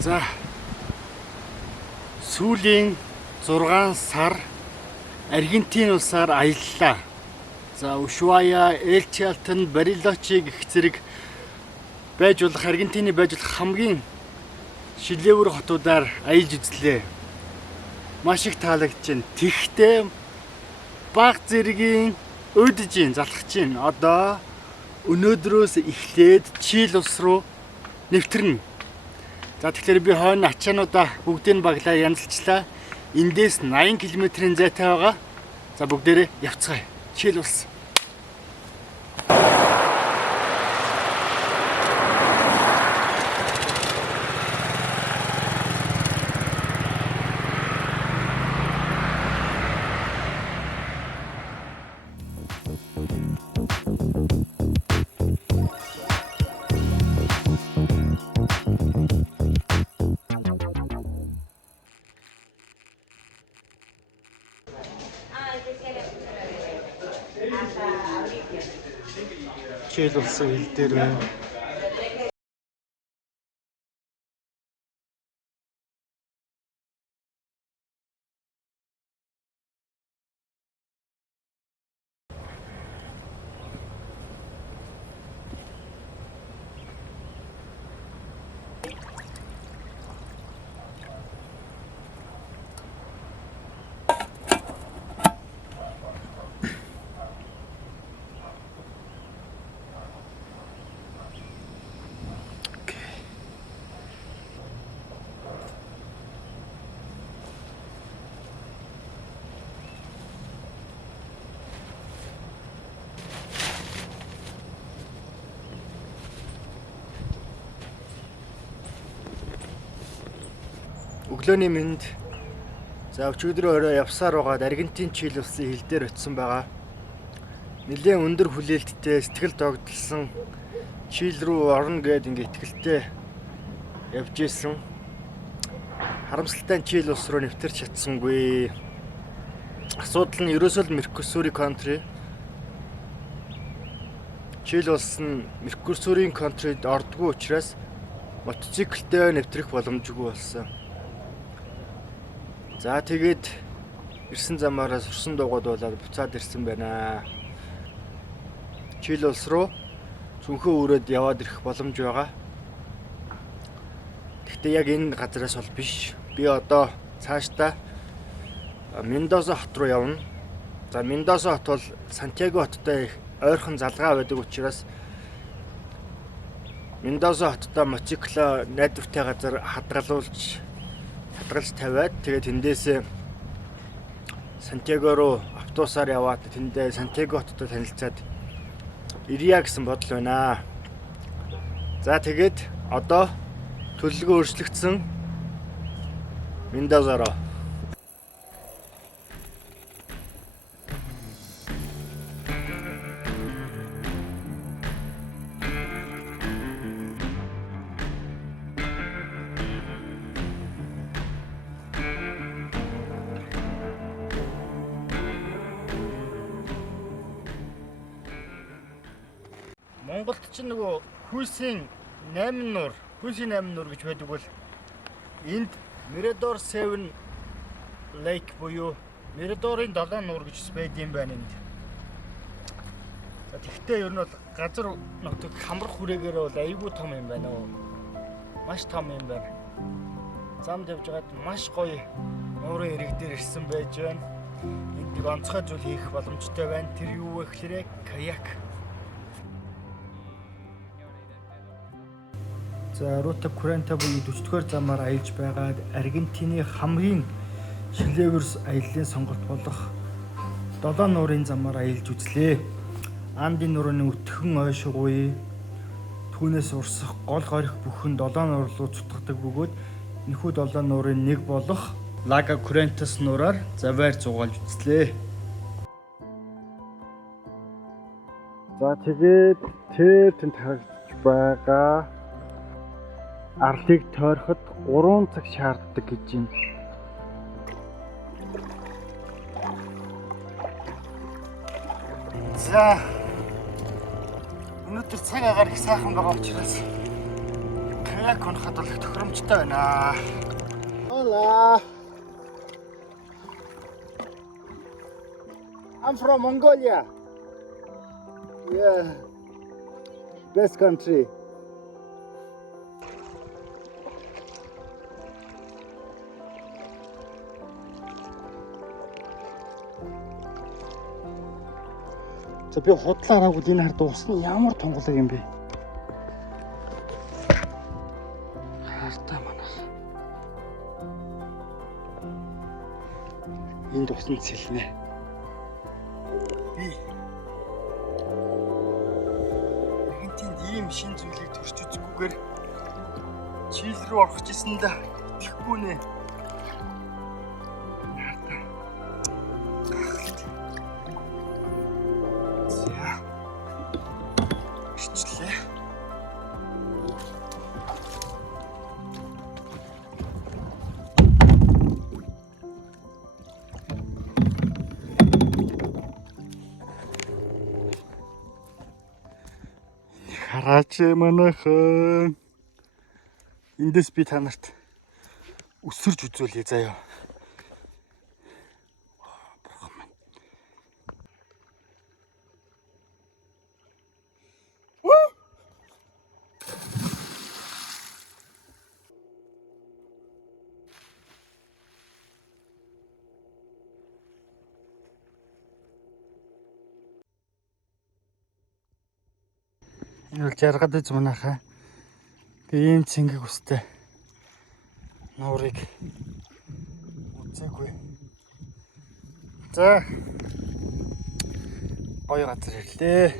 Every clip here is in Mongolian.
За сүүлийн 6 сар Аргентин улсаар аяллаа. За Ушуая, Эль-Чалтан, Барилочи гэх зэрэг байж болох Аргентины байж болох хамгийн шилээвэр хотуудаар аялж үзлээ. Маш их таалагдчихэв. Тэгтээ баг зэргийн өдөж залхаж байна. Одоо өнөөдрөөс эхлээд Чили улс руу нэвтэрнэ. За тэгэхээр би хойно ачаануудаа бүгдийг баглаа янзалчлаа. Эндээс 80 км-ийн зайтай байгаа. За бүгдээрээ явцгаая. Чили улс. Чили улсын хил дээр байна. Өглөөний мэнд. За өчигдөр орой явсаар байгаад Аргентин Чили улсын хил дээр очисон байгаа. Нэлээд өндөр хүлээлттэй сэтгэл догдолсон Чили рүү орно гэд ингээ итгэлтэй явж исэн. Харамсалтай Чили улс руу нэвтэрч чадсангүй. Асуудал нь ерөөсөө Меркосурийн контри. Чили улс нь Меркосурийн контрид ордгүй учраас мотоциклтэй нэвтрэх боломжгүй болсон. За тэгээд ирсэн замаараа сурсан дуугад болоод буцаад ирсэн байна. Чили улс руу зөвхөн өрөөд яваад ирэх боломж байгаа. Гэхдээ яг энэ газараас бол биш. Би одоо цаашдаа Мендоза хот руу явна. За Мендоза хот бол Сантьяго хоттой ойрхон залгаа байдаг учраас Мендоза хоттой мотоциклоо найдвартай газар хадгалж тавиад тэгээд тэндээс Сантьяго руу автобусаар яваад тэндээ Сантьяго хоттой танилцаад ирья гэсэн бодол байна. За тэгээд одоо төлөвлөгөө өөрчлөгдсөн Мендоза руу. Монголд ч нөгөө Хүйсийн 8 нуур гэж байдаг бол энд Mirador 7 Lake буюу Mirador-ын 7 нуур гэж байд юм байна энд. За тэгвэл ер нь бол газар нутаг хамрах хүрээгээр бол аюулгүй том юм байна уу. Маш том юм байна. Замд явж байгаад маш гоё нуурын ирэг дээр ирсэн байж байна. Энд нэг онцгой зүйл хийх боломжтой байна. Тэр юу вэ гэхээр каяк. За Рута Курента буюу 40-р замаар аялж байгаад Аргентины хамгийн шилээвэр аяллаа сонголт болох 7 нуурын замаар аялж үзлээ. Андын нуурын өтгөн ойшгуй түүнээс урсах гол горих бүхэн 7 нуур руу цутгадаг бөгөөд энэхүү 7 нуурын нэг болох Лага Курентас нуураар заваар зугаалж үзлээ. За тэгээд тэнд харагдж байгаа арлыг тойроход 3 цаг шаарддаг гэж юм. За өнөөдөр цаг агаар их сайхан байгаа учраас Яг унахад бол тохиромжтой байна. Hola. I'm from Mongolia. Yeah. Best country. За би худлаа хараагүй энэ хард усны ямар тунгалаг юм бэ? Хартаа манах. Энд усны цэлнэ. Би Аргентинд ийм шин зүйлийг төрч үзэхгүйгээр Чили рүү орох гэсэн да итгэхгүй нэ. Хараач манайхан. Эндээс би та нарт өсөрж үзүүлье заяа. Бурхан минь. Энэ бол жаргад үз манайхаа. Би ийм цэнгэг үстэй нуурыг үзээгүй. За гоё газар ирлээ.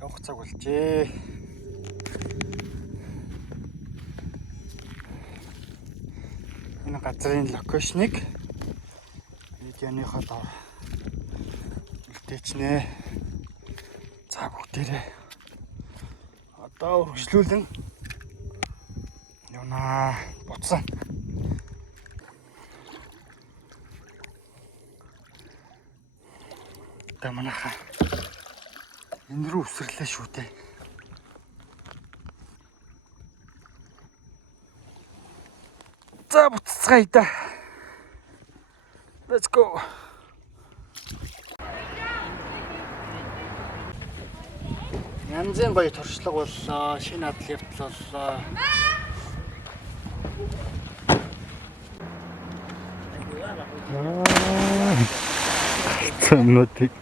Явах цаг болжээ. Энэ газрын локейшнийг видеоныхоо доор үлдээчнэ. За бүгдээрээ одоо үргэлжлүүлэн явнаа. Буцсан. Та манайхаа энэ рүү өсрлээ шүү дээ. За буццгаая да. Let's go. Янзын гоё туршлага боллоо. Шинэ адал явдал боллоо. Цамнотик.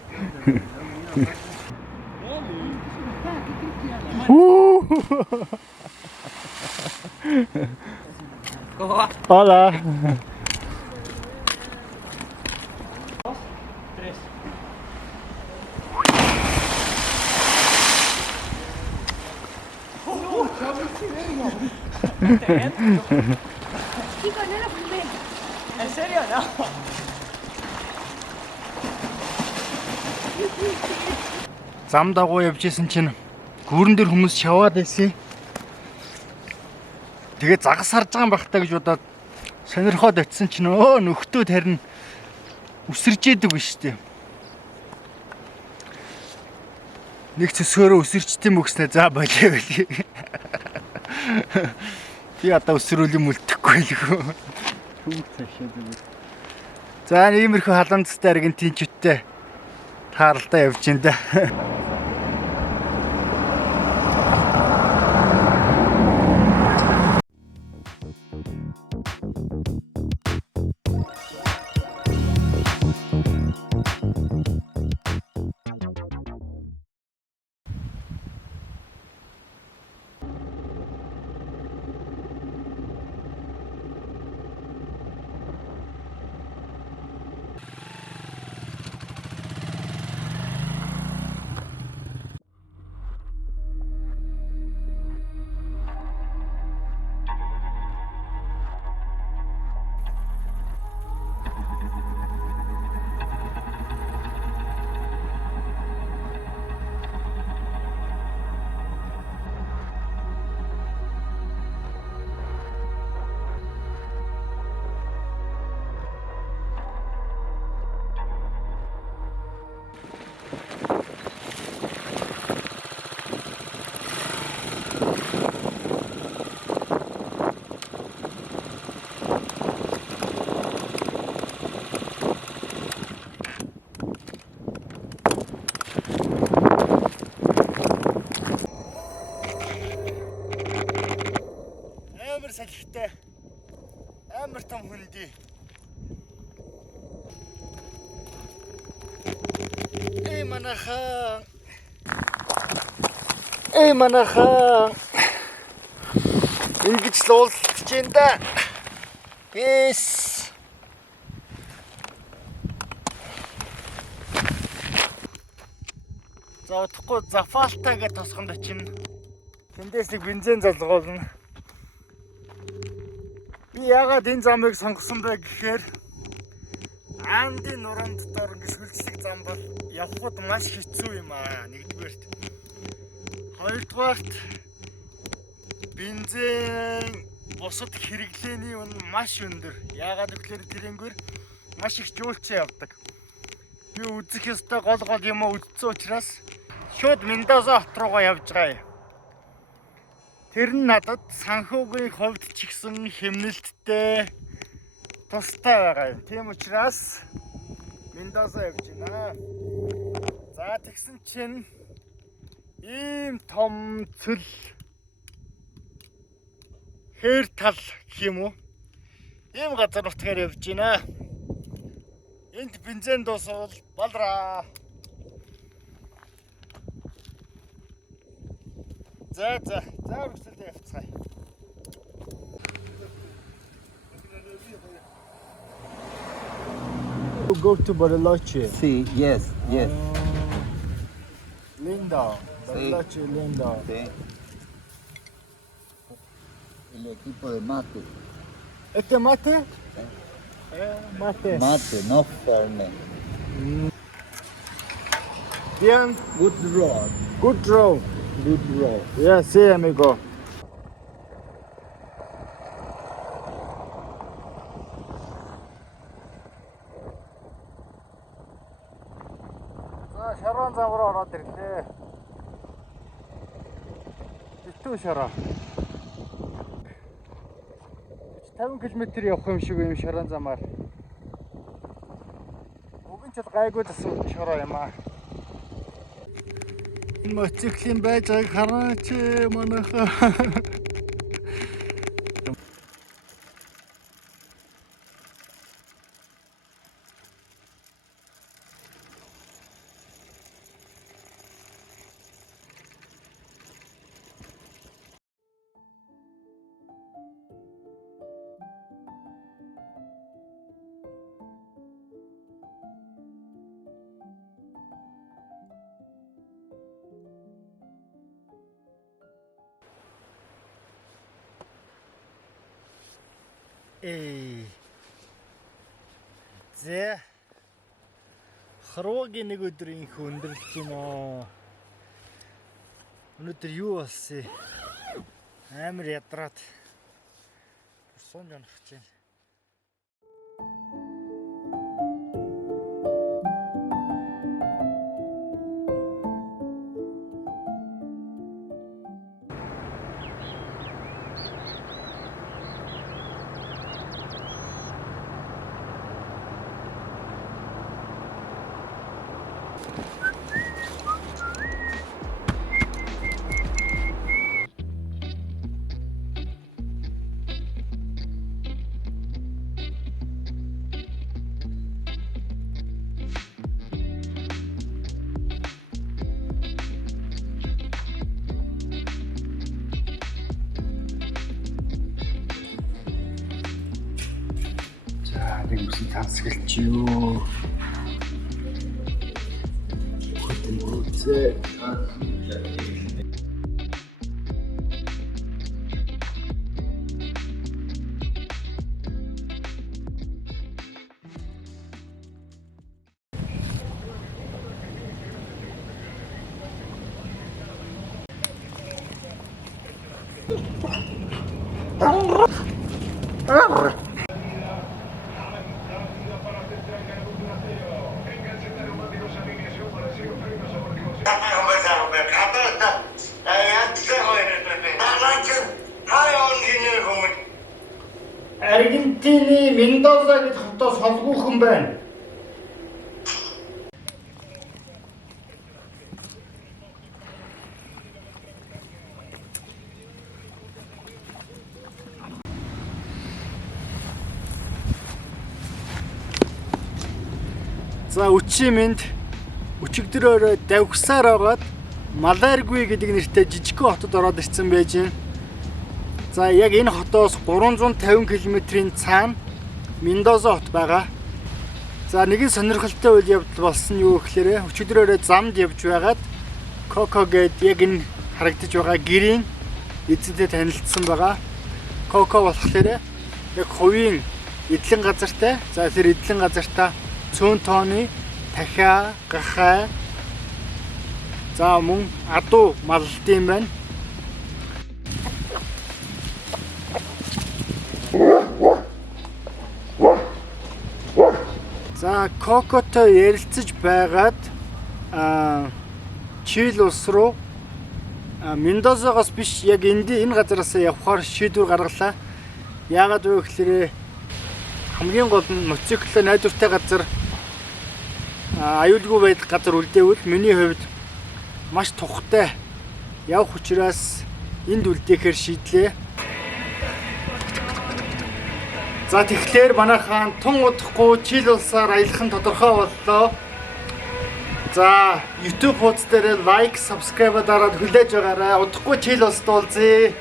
Hola. Chicos, no lo filmé. ¿En serio no? Зам дагуу явж исэн чинь гүүрэн дээр хүмүүс шаваад байсан. Тэгээ загас харж байгаа юм бахтаа гэж бодоод сонирхоод очисон чинь нөхдөө тарин үсэрж идэг биш үү? Нэг цөсгөрөө үсэрчтэй мөгснэ за болоо гэлээ. Би одоо өсрүүл юм үлдэхгүй л гоо. За иймэрхүү халамжтай аргентинчүүдтэй тааралдаа явж ин да. амар салхитай. Амар том хүндий. Манайхан. Манайхан. Ингэж л уулзч юм да. Yes. За удахгүй Зафалта гэж тосгонд очино. Тэндээс нэг бензин залгуулна. Би яагаад энэ замыг сонгосон бэ гэхээр Андын нуруунд дор гисгэлцлэг зам бол явхад маш хэцүү юм аа. Нэгдүгээрт. Хоёрдугаарт бензин бусад хэрэглээний үн маш өндөр. Яагаад гэвэл тэрнгээр маш их жуулчсан явдаг. Би үзэх ёстой гол юм үзсэн учраас шууд Мендоза хот руугаа явж байгаа юм. Тэр нь надад санхүүгийн хувьд ч ихсэн хэмнэлттэй тустай байгаа юм. Тийм учраас Мендоза явж байна. За тэгсэн чинь ийм том цөл хээр тал гэх юм уу? Ийм газар нутгаар явж байна. Энд бензин дуусвал болроо. За үргэлжлүүлээ явцгаая. Go to Bariloche. Sí, yes. Lindo. Bariloche, lindo. Sí. El equipo de mate. ¿Este mate? Mate. Mate, no ferme. Bien. Good road. Good road. Good road. Yeah, sí, amigo. Шаран зам руу ороод ирлээ. Битүү шараа. 50 км явах юм шиг юм шаран замаар. Уг нь ч гайгүй засвар шороо юм аа. Энэ мотоциклийн байж байгааг хараач манайхаа. Зэ Хорвогийн нэг өдрийн их өндөрлөж байна. Өнөөдөр юу болсон? Амар ядраад. Сун жонхож байна. Нэг үсэн тансгалч юу. Хотын үзээ. Аргентины Мендоза гэж хотоос холгүйхэн байна. За өчийн минь өчигдрөөр давхсаар байгаад Маларгүй гэдэг нэртэй жижигхэн хотод ороод ирсэн байж байна. За яг энэ хотоос 350 км-ийн цаана Мендоза хот байгаа. За нэгэн сонирхолтой үйл явдал болсон нь юу гэхээр өчигдрөөр замд явж байгаад Коко гэдэг яг энэ харагдаж байгаа гэрийн эзэнтэй танилцсан байгаа. Коко болохоор яг хувийн эдлэн газартай. За тэр эдлэн газартаа цөөн тооны дахиа, гахай. За мөн адуу маллт юм байна. За Кокотой ярилцаж байгаад Чили улс руу Мендозагоос биш яг энэ газараас явхаар шийдвэр гаргалаа. Яагаад вэ гэхээр хамгийн гол нь мотоциклээ найдвартай газар аюулгүй байдаг газар үлдээвэл миний хувьд маш тухтай явах учраас энд үлдээхээр шийдлээ. За тэгэхээр манайхан тун удахгүй Чили улсаар аялах нь тодорхой боллоо. За YouTube хуудас дээр лайк, subscribe дараад хүлээж байгаарай. Удахгүй Чили улсад уулзъя.